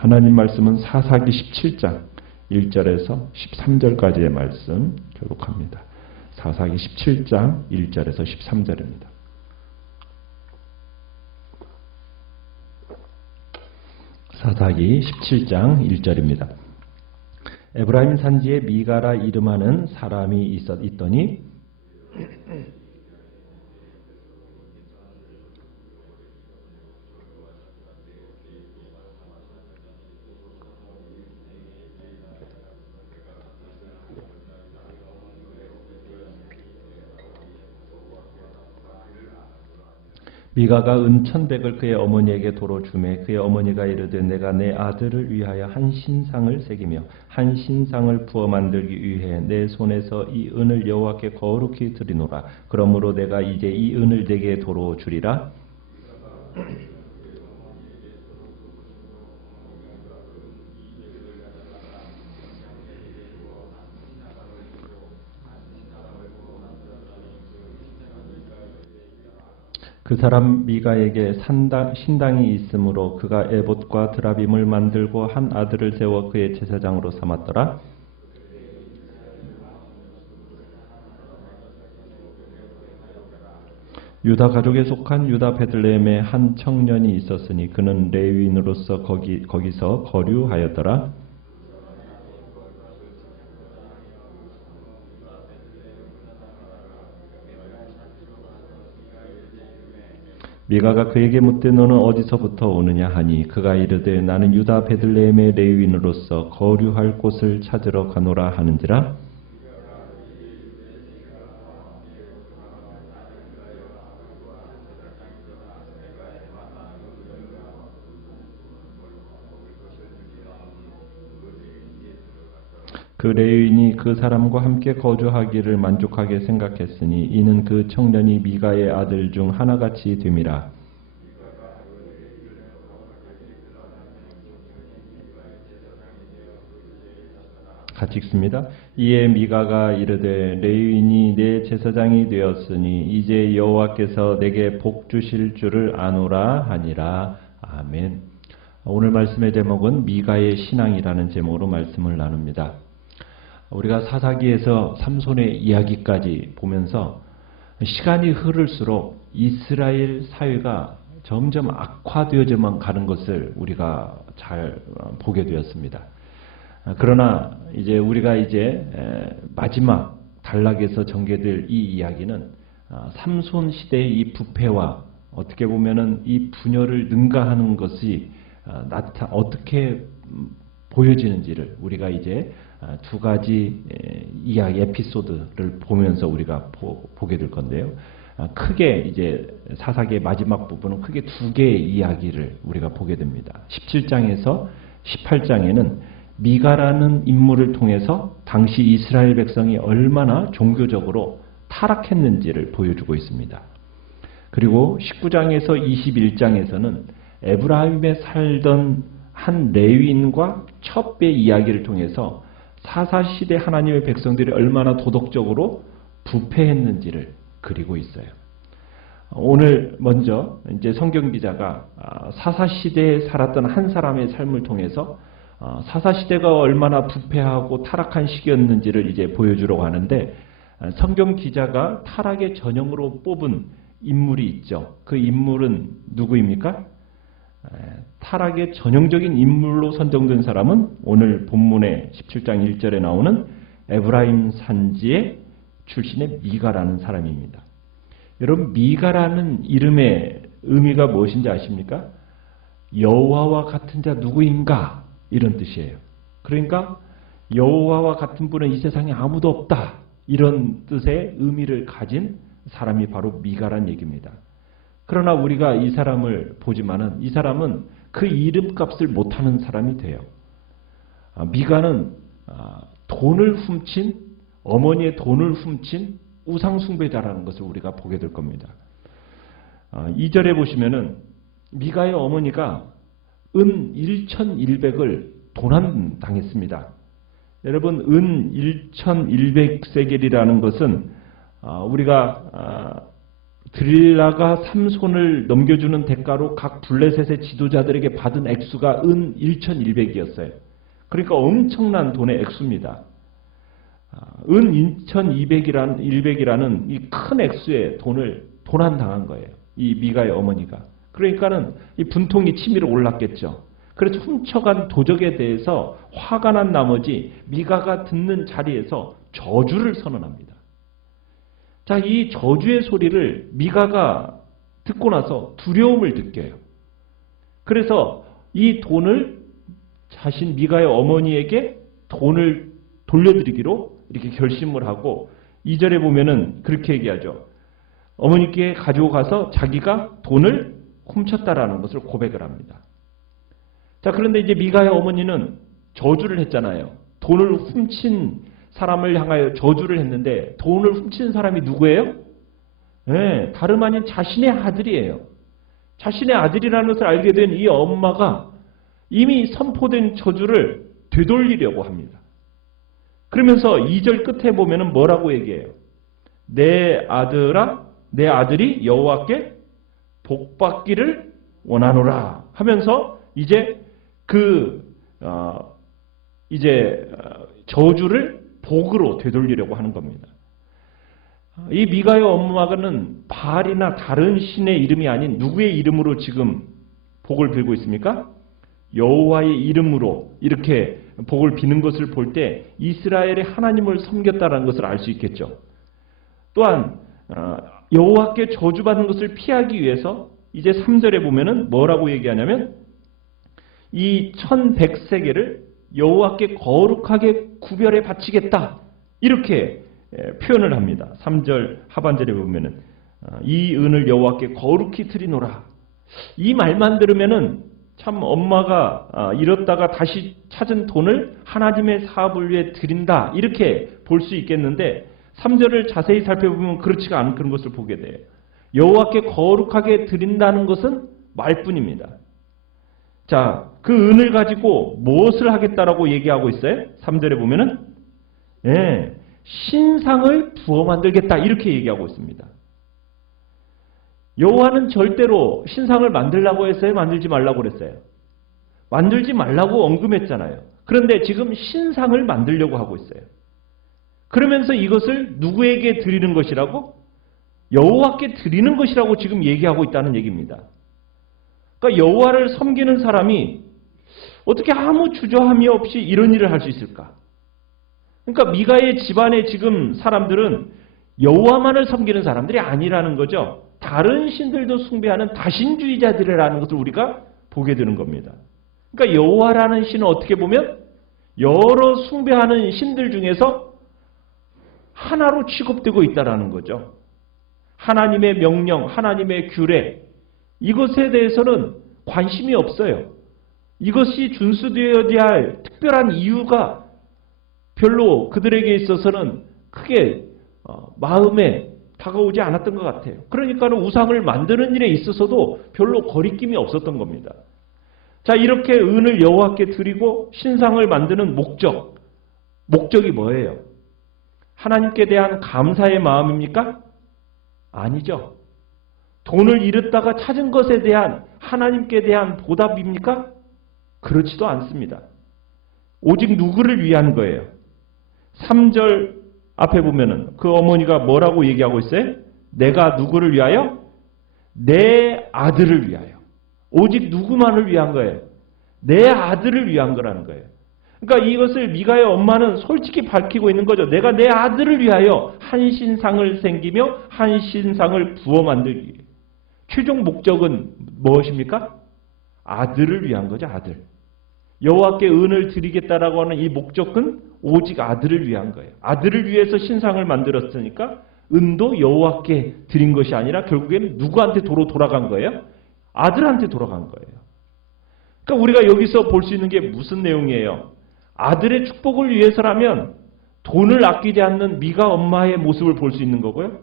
하나님 말씀은 사사기 17장 1절에서 13절까지의 말씀 교독합니다. 사사기 17장 1절에서 13절입니다. 사사기 17장 1절입니다. 에브라임 산지에 미가라 이름하는 사람이 있더니 미가가 은 1,100을 그의 어머니에게 도로 주매 그의 어머니가 이르되 내가 내 아들을 위하여 한 신상을 새기며 한 신상을 부어 만들기 위해 내 손에서 이 은을 여호와께 거룩히 드리노라. 그러므로 내가 이제 이 은을 내게 도로 주리라. 그 사람 미가에게 신당이 있으므로 그가 에봇과 드라빔을 만들고 한 아들을 세워 그의 제사장으로 삼았더라. 유다 가족에 속한 유다 베들레헴에 한 청년이 있었으니 그는 레위인으로서 거기서 거류하였더라. 미가가 그에게 묻되 너는 어디서부터 오느냐 하니 그가 이르되 나는 유다 베들레헴의 레위인으로서 거류할 곳을 찾으러 가노라 하는지라. 그 레위인이 그 사람과 함께 거주하기를 만족하게 생각했으니 이는 그 청년이 미가의 아들 중 하나같이 됨이라. 같이 읽습니다. 이에 미가가 이르되 레위인이 내 제사장이 되었으니 이제 여호와께서 내게 복 주실 줄을 아노라 하니라. 아멘. 오늘 말씀의 제목은 미가의 신앙이라는 제목으로 말씀을 나눕니다. 우리가 사사기에서 삼손의 이야기까지 보면서 시간이 흐를수록 이스라엘 사회가 점점 악화되어져만 가는 것을 우리가 잘 보게 되었습니다. 그러나 우리가 마지막 단락에서 전개될 이 이야기는 삼손 시대의 이 부패와 어떻게 보면은 이 분열을 능가하는 것이 어떻게 보여지는지를 우리가 두 가지 이야기 에피소드를 보면서 우리가 보게 될 건데요. 크게 사사기의 마지막 부분은 크게 두 개의 이야기를 우리가 보게 됩니다. 17장에서 18장에는 미가라는 인물을 통해서 당시 이스라엘 백성이 얼마나 종교적으로 타락했는지를 보여주고 있습니다. 그리고 19장에서 21장에서는 에브라임에 살던 한 레위인과 첩의 이야기를 통해서 사사시대 하나님의 백성들이 얼마나 도덕적으로 부패했는지를 그리고 있어요. 오늘 먼저 성경기자가 사사시대에 살았던 한 사람의 삶을 통해서 사사시대가 얼마나 부패하고 타락한 시기였는지를 보여주려고 하는데, 성경기자가 타락의 전형으로 뽑은 인물이 있죠. 그 인물은 누구입니까? 타락의 전형적인 인물로 선정된 사람은 오늘 본문의 17장 1절에 나오는 에브라임 산지의 출신의 미가라는 사람입니다. 여러분, 미가라는 이름의 의미가 무엇인지 아십니까? 여호와와 같은 자 누구인가? 이런 뜻이에요. 그러니까 여호와와 같은 분은 이 세상에 아무도 없다, 이런 뜻의 의미를 가진 사람이 바로 미가란 얘기입니다. 그러나 우리가 이 사람을 보지만은 이 사람은 그 이름값을 못하는 사람이 돼요. 미가는 돈을 훔친, 어머니의 돈을 훔친 우상숭배자라는 것을 우리가 보게 될 겁니다. 2절에 보시면은 미가의 어머니가 은 1,100을 도난당했습니다. 여러분, 은 1,100세겔이라는 것은 우리가 드릴라가 삼손을 넘겨주는 대가로 각 블레셋의 지도자들에게 받은 액수가 은 1,100이었어요. 그러니까 엄청난 돈의 액수입니다. 은 1,200이라는 이 큰 액수의 돈을 도난당한 거예요. 이 미가의 어머니가. 그러니까는 이 분통이 치밀어 올랐겠죠. 그래서 훔쳐간 도적에 대해서 화가 난 나머지 미가가 듣는 자리에서 저주를 선언합니다. 자, 이 저주의 소리를 미가가 듣고 나서 두려움을 느껴요. 그래서 이 돈을 자신 미가의 어머니에게 돈을 돌려드리기로 이렇게 결심을 하고 2절에 보면은 그렇게 얘기하죠. 어머니께 가지고 가서 자기가 돈을 훔쳤다라는 것을 고백을 합니다. 자, 그런데 이제 미가의 어머니는 저주를 했잖아요. 돈을 훔친 사람을 향하여 저주를 했는데 돈을 훔친 사람이 누구예요? 네, 다름 아닌 자신의 아들이에요. 자신의 아들이라는 것을 알게 된 이 엄마가 이미 선포된 저주를 되돌리려고 합니다. 그러면서 2절 끝에 보면은 뭐라고 얘기해요? 내 아들아, 내 아들이 여호와께 복받기를 원하노라 하면서 이제 저주를 복으로 되돌리려고 하는 겁니다. 이 미가의 엄마는 바알이나 다른 신의 이름이 아닌 누구의 이름으로 지금 복을 빌고 있습니까? 여호와의 이름으로 이렇게 복을 비는 것을 볼 때 이스라엘의 하나님을 섬겼다는 것을 알 수 있겠죠. 또한 여호와께 저주받는 것을 피하기 위해서 이제 3절에 보면은 뭐라고 얘기하냐면 이 1,100세겔을 여호와께 거룩하게 구별해 바치겠다. 이렇게 표현을 합니다. 3절 하반절에 보면은 이 은을 여호와께 거룩히 드리노라. 이 말만 들으면은 참 엄마가 잃었다가 다시 찾은 돈을 하나님의 사업을 위해 드린다. 이렇게 볼 수 있겠는데 3절을 자세히 살펴보면 그렇지가 않은 그런 것을 보게 돼요. 여호와께 거룩하게 드린다는 것은 말뿐입니다. 자, 그 은을 가지고 무엇을 하겠다라고 얘기하고 있어요? 3절에 보면은 신상을 부어 만들겠다 이렇게 얘기하고 있습니다. 여호와는 절대로 신상을 만들라고 했어요? 만들지 말라고 그랬어요? 만들지 말라고 언급했잖아요. 그런데 지금 신상을 만들려고 하고 있어요. 그러면서 이것을 누구에게 드리는 것이라고? 여호와께 드리는 것이라고 지금 얘기하고 있다는 얘기입니다. 그러니까 여호와를 섬기는 사람이 어떻게 아무 주저함이 없이 이런 일을 할 수 있을까? 그러니까 미가의 집안의 지금 사람들은 여호와만을 섬기는 사람들이 아니라는 거죠. 다른 신들도 숭배하는 다신주의자들이라는 것을 우리가 보게 되는 겁니다. 그러니까 여호와라는 신은 어떻게 보면 여러 숭배하는 신들 중에서 하나로 취급되고 있다는 거죠. 하나님의 명령, 하나님의 규례, 이것에 대해서는 관심이 없어요. 이것이 준수되어야 할 특별한 이유가 별로 그들에게 있어서는 크게 마음에 다가오지 않았던 것 같아요. 그러니까 우상을 만드는 일에 있어서도 별로 거리낌이 없었던 겁니다. 자, 이렇게 은을 여호와께 드리고 신상을 만드는 목적이 뭐예요? 하나님께 대한 감사의 마음입니까? 아니죠. 돈을 잃었다가 찾은 것에 대한 하나님께 대한 보답입니까? 그렇지도 않습니다. 오직 누구를 위한 거예요? 3절 앞에 보면은 그 어머니가 뭐라고 얘기하고 있어요? 내가 누구를 위하여? 내 아들을 위하여. 오직 누구만을 위한 거예요? 내 아들을 위한 거라는 거예요. 그러니까 이것을 미가의 엄마는 솔직히 밝히고 있는 거죠. 내가 내 아들을 위하여 한 신상을 생기며 한 신상을 부어 만들기 위해. 최종 목적은 무엇입니까? 아들을 위한 거죠. 아들. 여호와께 은을 드리겠다라고 하는 이 목적은 오직 아들을 위한 거예요. 아들을 위해서 신상을 만들었으니까 은도 여호와께 드린 것이 아니라 결국에는 누구한테 돌아간 거예요? 아들한테 돌아간 거예요. 그러니까 우리가 여기서 볼 수 있는 게 무슨 내용이에요? 아들의 축복을 위해서라면 돈을 아끼지 않는 미가 엄마의 모습을 볼 수 있는 거고요.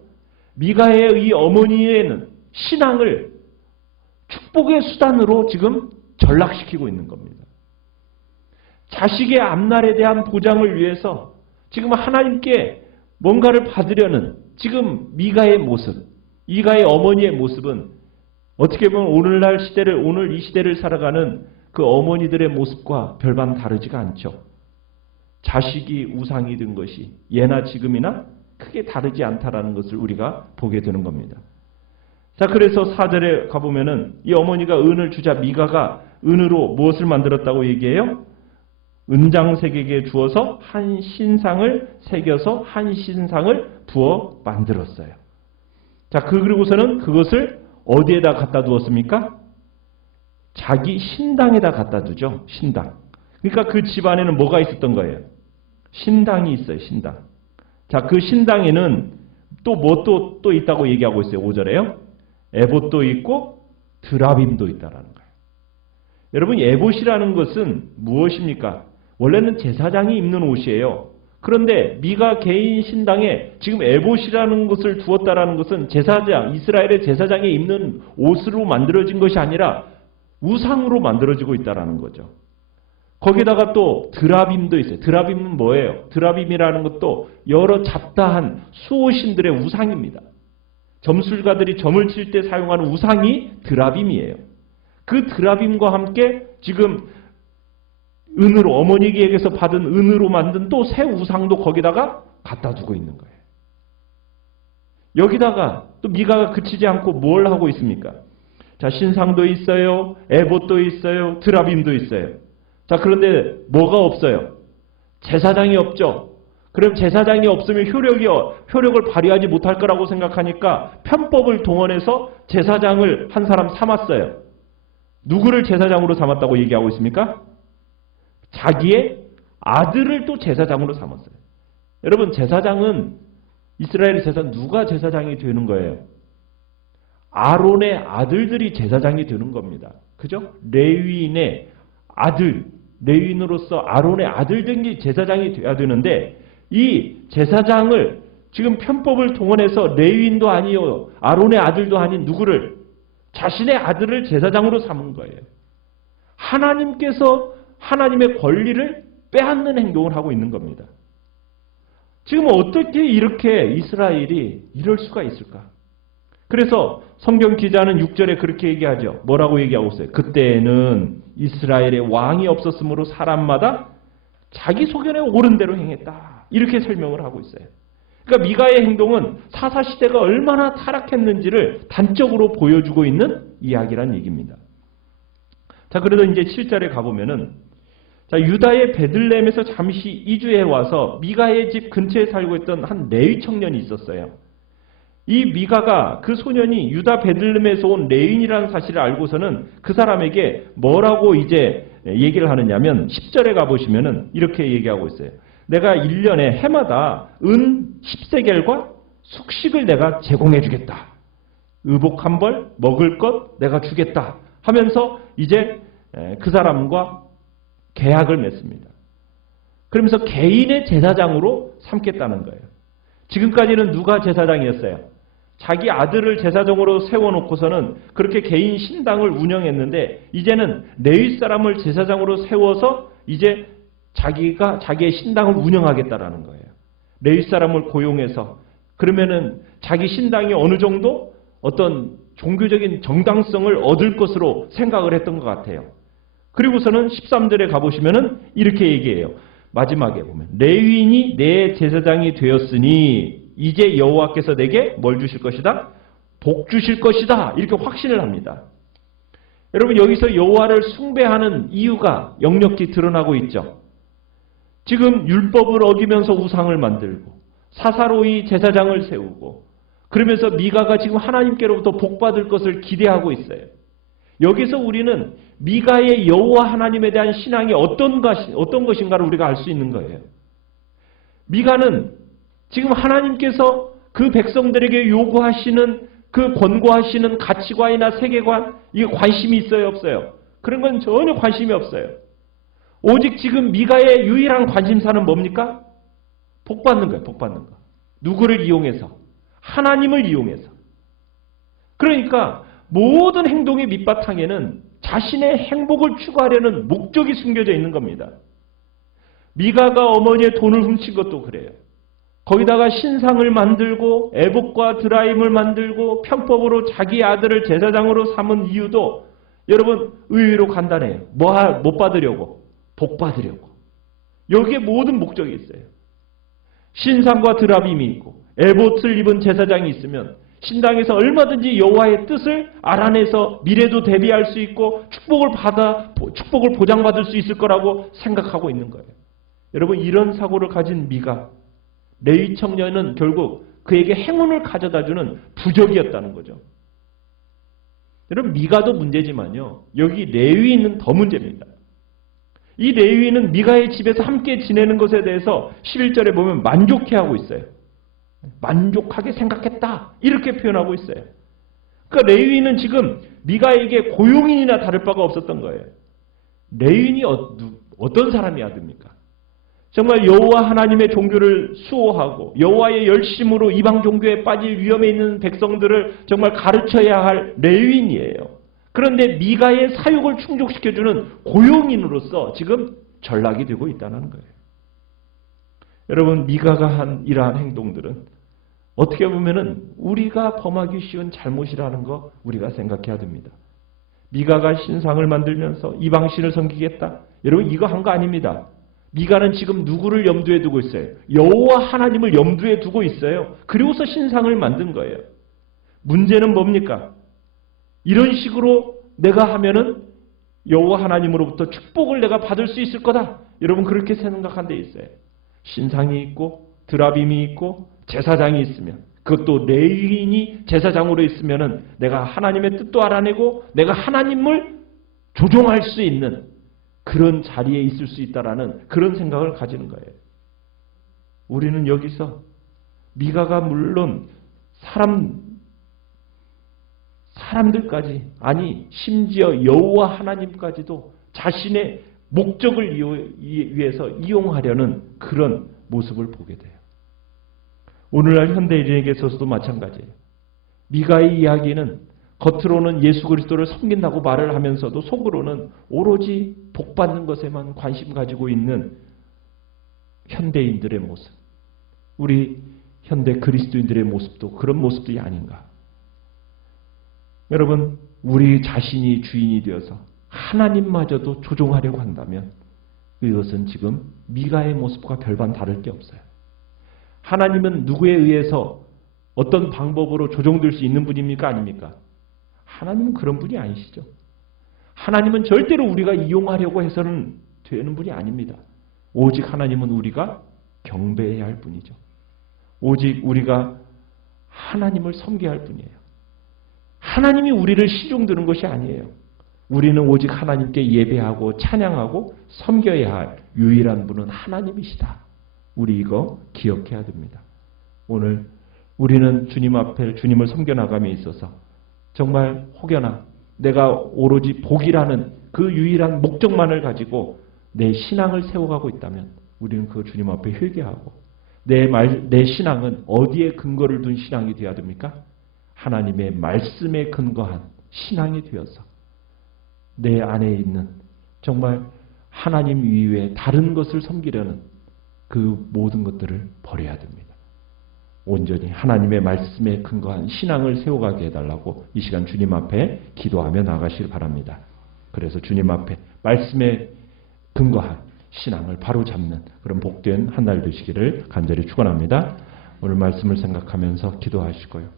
미가의 이 어머니에는 신앙을 축복의 수단으로 지금 전락시키고 있는 겁니다. 자식의 앞날에 대한 보장을 위해서 지금 하나님께 뭔가를 받으려는 지금 미가의 모습, 미가의 어머니의 모습은 어떻게 보면 오늘 이 시대를 살아가는 그 어머니들의 모습과 별반 다르지가 않죠. 자식이 우상이 된 것이 예나 지금이나 크게 다르지 않다라는 것을 우리가 보게 되는 겁니다. 자, 그래서 4절에 가보면은 이 어머니가 은을 주자 미가가 은으로 무엇을 만들었다고 얘기해요? 은장색에게 주어서 한 신상을 새겨서 한 신상을 부어 만들었어요. 자, 그리고서는 그것을 어디에다 갖다 두었습니까? 자기 신당에다 갖다 두죠. 신당. 그러니까 그 집안에는 뭐가 있었던 거예요? 신당이 있어요. 신당. 자, 그 신당에는 또 있다고 얘기하고 있어요. 5절에요. 에봇도 있고 드라빔도 있다라는 거예요. 여러분, 에봇이라는 것은 무엇입니까? 원래는 제사장이 입는 옷이에요. 그런데 미가 개인 신당에 지금 에봇이라는 것을 두었다라는 것은 이스라엘의 제사장이 입는 옷으로 만들어진 것이 아니라 우상으로 만들어지고 있다라는 거죠. 거기다가 또 드라빔도 있어요. 드라빔은 뭐예요? 드라빔이라는 것도 여러 잡다한 수호신들의 우상입니다. 점술가들이 점을 칠 때 사용하는 우상이 드라빔이에요. 그 드라빔과 함께 지금 은으로, 어머니에게서 받은 은으로 만든 또 새 우상도 거기다가 갖다 두고 있는 거예요. 여기다가 또 미가가 그치지 않고 뭘 하고 있습니까? 자, 신상도 있어요. 에봇도 있어요. 드라빔도 있어요. 자, 그런데 뭐가 없어요? 제사장이 없죠. 그럼 제사장이 없으면 효력을 발휘하지 못할 거라고 생각하니까 편법을 동원해서 제사장을 한 사람 삼았어요. 누구를 제사장으로 삼았다고 얘기하고 있습니까? 자기의 아들을 또 제사장으로 삼았어요. 여러분, 제사장은 이스라엘의 제사장 누가 제사장이 되는 거예요? 아론의 아들들이 제사장이 되는 겁니다. 그죠? 레위인의 아들, 레위인으로서 아론의 아들들이 제사장이 돼야 되는데 이 제사장을 지금 편법을 동원해서 레위인도 아니요 아론의 아들도 아닌 누구를 자신의 아들을 제사장으로 삼은 거예요. 하나님께서 하나님의 권리를 빼앗는 행동을 하고 있는 겁니다. 지금 어떻게 이렇게 이스라엘이 이럴 수가 있을까? 그래서 성경 기자는 6절에 그렇게 얘기하죠. 뭐라고 얘기하고 있어요? 그때는 이스라엘의 왕이 없었으므로 사람마다 자기 소견에 옳은 대로 행했다. 이렇게 설명을 하고 있어요. 그러니까 미가의 행동은 사사시대가 얼마나 타락했는지를 단적으로 보여주고 있는 이야기란 얘기입니다. 자, 그래도 이제 7절에 가보면은 자, 유다의 베들레헴에서 잠시 이주해 와서 미가의 집 근처에 살고 있던 한 레위 청년이 있었어요. 이 미가가 그 소년이 유다 베들레헴에서 온 레위인이라는 사실을 알고서는 그 사람에게 뭐라고 이제 얘기를 하느냐면 10절에 가보시면은 이렇게 얘기하고 있어요. 내가 1년에 해마다 은 10세겔과 숙식을 내가 제공해 주겠다. 의복 한 벌, 먹을 것 내가 주겠다 하면서 이제 그 사람과 계약을 맺습니다. 그러면서 개인의 제사장으로 삼겠다는 거예요. 지금까지는 누가 제사장이었어요? 자기 아들을 제사장으로 세워놓고서는 그렇게 개인 신당을 운영했는데 이제는 레위 사람을 제사장으로 세워서 이제 자기의 신당을 운영하겠다라는 거예요. 레위 사람을 고용해서 그러면은 자기 신당이 어느 정도 어떤 종교적인 정당성을 얻을 것으로 생각을 했던 것 같아요. 그리고서는 13절에 가보시면은 이렇게 얘기해요. 마지막에 보면 레위인이 내 제사장이 되었으니 이제 여호와께서 내게 뭘 주실 것이다? 복 주실 것이다. 이렇게 확신을 합니다. 여러분, 여기서 여호와를 숭배하는 이유가 역력히 드러나고 있죠. 지금 율법을 어기면서 우상을 만들고 사사로이 제사장을 세우고 그러면서 미가가 지금 하나님께로부터 복받을 것을 기대하고 있어요. 여기서 우리는 미가의 여호와 하나님에 대한 신앙이 어떤 것인가를 우리가 알 수 있는 거예요. 미가는 지금 하나님께서 그 백성들에게 요구하시는 그 권고하시는 가치관이나 세계관, 이게 관심이 있어요, 없어요? 그런 건 전혀 관심이 없어요. 오직 지금 미가의 유일한 관심사는 뭡니까? 복받는 거예요, 복받는 거. 누구를 이용해서? 하나님을 이용해서. 그러니까 모든 행동의 밑바탕에는 자신의 행복을 추구하려는 목적이 숨겨져 있는 겁니다. 미가가 어머니의 돈을 훔친 것도 그래요. 거기다가 신상을 만들고 애복과 드라임을 만들고 편법으로 자기 아들을 제사장으로 삼은 이유도 여러분 의외로 간단해요. 못 받으려고, 복 받으려고. 여기에 모든 목적이 있어요. 신상과 드라임이 있고 에봇을 입은 제사장이 있으면 신당에서 얼마든지 여호와의 뜻을 알아내서 미래도 대비할 수 있고 축복을 보장받을 수 있을 거라고 생각하고 있는 거예요. 여러분 이런 사고를 가진 미가, 레위 청년은 결국 그에게 행운을 가져다주는 부적이었다는 거죠. 여러분 미가도 문제지만요. 여기 레위인은 더 문제입니다. 이 레위인은 미가의 집에서 함께 지내는 것에 대해서 11절에 보면 만족해하고 있어요. 만족하게 생각했다. 이렇게 표현하고 있어요. 그러니까 레위인은 지금 미가에게 고용인이나 다를 바가 없었던 거예요. 레위인이 어떤 사람이야 됩니까? 정말 여호와 하나님의 종교를 수호하고 여호와의 열심으로 이방 종교에 빠질 위험에 있는 백성들을 정말 가르쳐야 할 레위인이에요. 그런데 미가의 사육을 충족시켜주는 고용인으로서 지금 전락이 되고 있다는 거예요. 여러분 미가가 한 이러한 행동들은 어떻게 보면은 우리가 범하기 쉬운 잘못이라는 거 우리가 생각해야 됩니다. 미가가 신상을 만들면서 이방신을 섬기겠다. 여러분 이거 한 거 아닙니다. 미가는 지금 누구를 염두에 두고 있어요? 여호와 하나님을 염두에 두고 있어요. 그리고서 신상을 만든 거예요. 문제는 뭡니까? 이런 식으로 내가 하면은 여호와 하나님으로부터 축복을 내가 받을 수 있을 거다. 여러분 그렇게 생각한 데 있어요. 신상이 있고 드라빔이 있고 제사장이 있으면 그것도 레위인이 제사장으로 있으면은 내가 하나님의 뜻도 알아내고 내가 하나님을 조종할 수 있는 그런 자리에 있을 수 있다라는 그런 생각을 가지는 거예요. 우리는 여기서 미가가 물론 사람들까지 아니 심지어 여호와 하나님까지도 자신의 목적을 위해서 이용하려는 그런 모습을 보게 돼요. 오늘날 현대인에게 있어서도 마찬가지예요. 미가의 이야기는 겉으로는 예수 그리스도를 섬긴다고 말을 하면서도 속으로는 오로지 복받는 것에만 관심 가지고 있는 현대인들의 모습. 우리 현대 그리스도인들의 모습도 그런 모습들이 아닌가. 여러분 우리 자신이 주인이 되어서 하나님마저도 조종하려고 한다면 이것은 지금 미가의 모습과 별반 다를 게 없어요. 하나님은 누구에 의해서 어떤 방법으로 조종될 수 있는 분입니까? 아닙니까? 하나님은 그런 분이 아니시죠. 하나님은 절대로 우리가 이용하려고 해서는 되는 분이 아닙니다. 오직 하나님은 우리가 경배해야 할 분이죠. 오직 우리가 하나님을 섬겨야 할 분이에요. 하나님이 우리를 시종드는 것이 아니에요. 우리는 오직 하나님께 예배하고 찬양하고 섬겨야 할 유일한 분은 하나님이시다. 우리 이거 기억해야 됩니다. 오늘 우리는 주님 앞에 주님을 섬겨나감에 있어서 정말 혹여나 내가 오로지 복이라는 그 유일한 목적만을 가지고 내 신앙을 세워가고 있다면 우리는 그 주님 앞에 회개하고 내 신앙은 어디에 근거를 둔 신앙이 되어야 됩니까? 하나님의 말씀에 근거한 신앙이 되어서 내 안에 있는 정말 하나님 이외에 다른 것을 섬기려는 그 모든 것들을 버려야 됩니다. 온전히 하나님의 말씀에 근거한 신앙을 세워가게 해달라고 이 시간 주님 앞에 기도하며 나가시길 바랍니다. 그래서 주님 앞에 말씀에 근거한 신앙을 바로잡는 그런 복된 한 날 되시기를 간절히 축원합니다. 오늘 말씀을 생각하면서 기도하시고요.